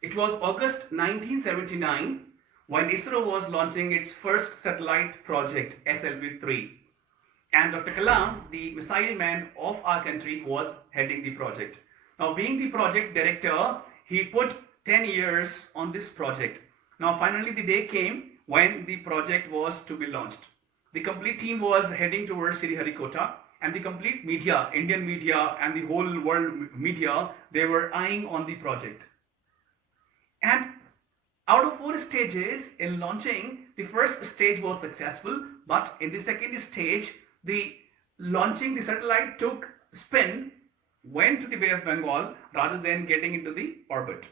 It was August 1979 when ISRO was launching its first satellite project, SLV-3. And Dr. Kalam, the missile man of our country, was heading the project. Now, being the project director, he put 10 years on this project. Now, finally, the day came when the project was to be launched. The complete team was heading towards Sriharikota, and the complete media, Indian media and the whole world media, they were eyeing on the project. And out of 4 stages in launching, the first stage was successful, but in the second stage, the launching the satellite took spin, went to the Bay of Bengal rather than getting into the orbit.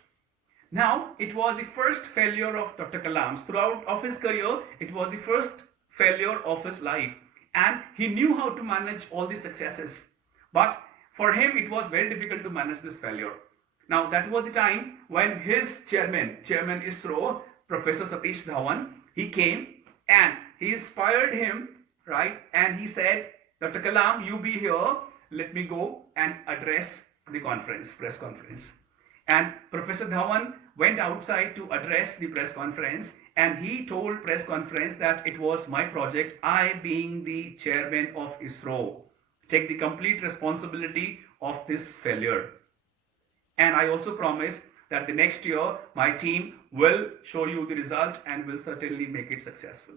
Now, it was the first failure of Dr. Kalam's. Throughout of his career, it was the first failure of his life. And he knew how to manage all the successes. But for him, it was very difficult to manage this failure. Now, that was the time when his chairman ISRO, Professor Satish Dhawan, he came and he inspired him, right? And he said, Dr. Kalam, you be here. Let me go and address the press conference. And Professor Dhawan went outside to address the press conference, and he told press conference that it was my project, I being the chairman of ISRO, take the complete responsibility of this failure. And I also promise that the next year, my team will show you the result and will certainly make it successful.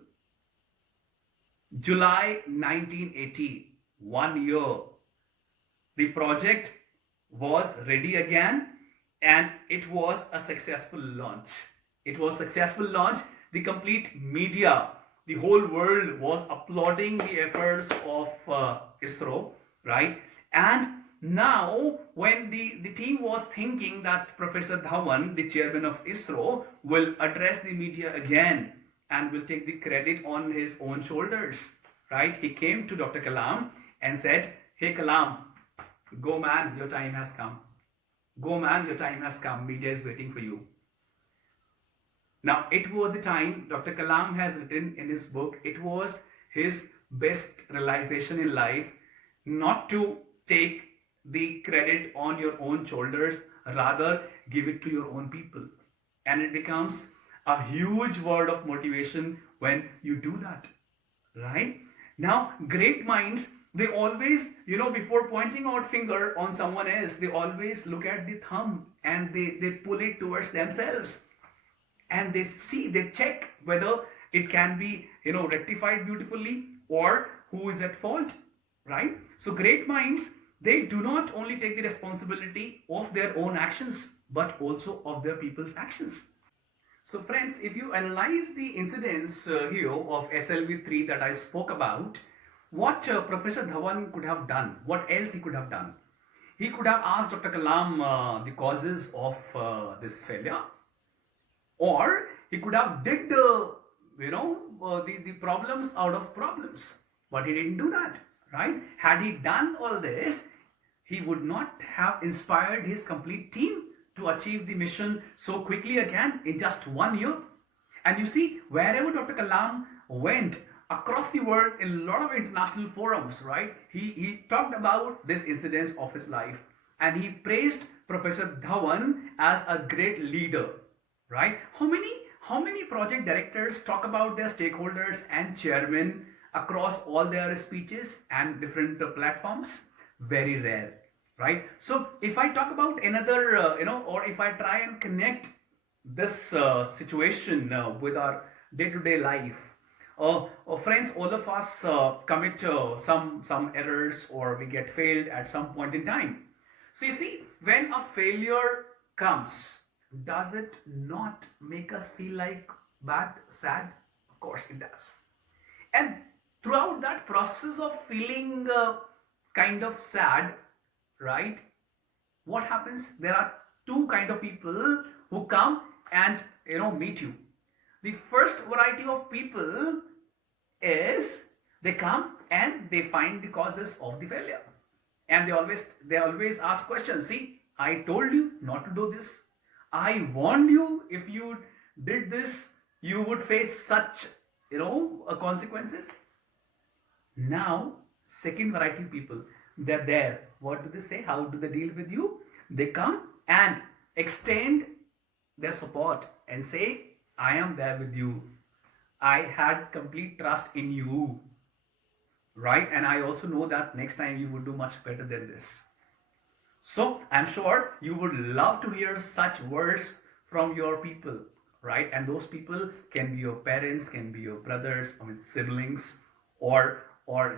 July 1980, 1 year, the project was ready again, and it was a successful launch. It was successful launch. The complete media, the whole world was applauding the efforts of ISRO, right? And now, when the team was thinking that Professor Dhawan, the chairman of ISRO, will address the media again and will take the credit on his own shoulders, right? He came to Dr. Kalam and said, hey Kalam, go man, your time has come. Go man, your time has come. Media is waiting for you. Now, it was the time Dr. Kalam has written in his book, it was his best realization in life not to take the credit on your own shoulders, rather give it to your own people. And it becomes a huge word of motivation when you do that, right? Now, great minds, they always, before pointing out finger on someone else, they always look at the thumb and they pull it towards themselves. And they check whether it can be, rectified beautifully or who is at fault, right? So great minds, they do not only take the responsibility of their own actions, but also of their people's actions. So friends, if you analyze the incidents here of SLV-3 that I spoke about, what Professor Dhawan could have done, what else he could have done? He could have asked Dr. Kalam the causes of this failure, or he could have digged, the problems out of problems. But he didn't do that, right? Had he done all this, he would not have inspired his complete team to achieve the mission so quickly again in just 1 year. And you see, wherever Dr. Kalam went across the world in a lot of international forums, right? He talked about this incidents of his life, and he praised Professor Dhawan as a great leader, right? How many project directors talk about their stakeholders and chairmen across all their speeches and different platforms? Very rare, right? So if I talk about another, or if I try and connect this situation with our day-to-day life, friends, all of us commit some errors, or we get failed at some point in time. So you see, when a failure comes, does it not make us feel like bad, sad? Of course it does. And throughout that process of feeling kind of sad, right? What happens? There are two kind of people who come and meet you. The first variety of people is they come and they find the causes of the failure, and they always ask questions. See, I told you not to do this. I warned you, if you did this, you would face such consequences. Now, second variety of people, they're there. What do they say? How do they deal with you? They come and extend their support and say, I am there with you. I had complete trust in you, right? And I also know that next time you would do much better than this. So I'm sure you would love to hear such words from your people, right? And those people can be your parents, can be your brothers, siblings, or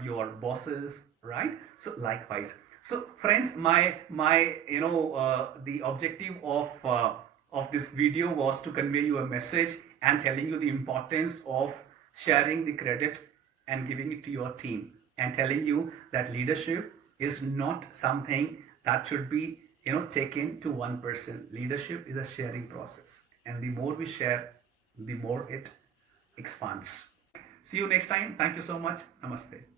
your bosses, right? So likewise. So friends, my the objective of this video was to convey you a message and telling you the importance of sharing the credit and giving it to your team, and telling you that leadership is not something that should be taken to one person. Leadership is a sharing process, and the more we share, the more it expands. See you next time. Thank you so much. Namaste.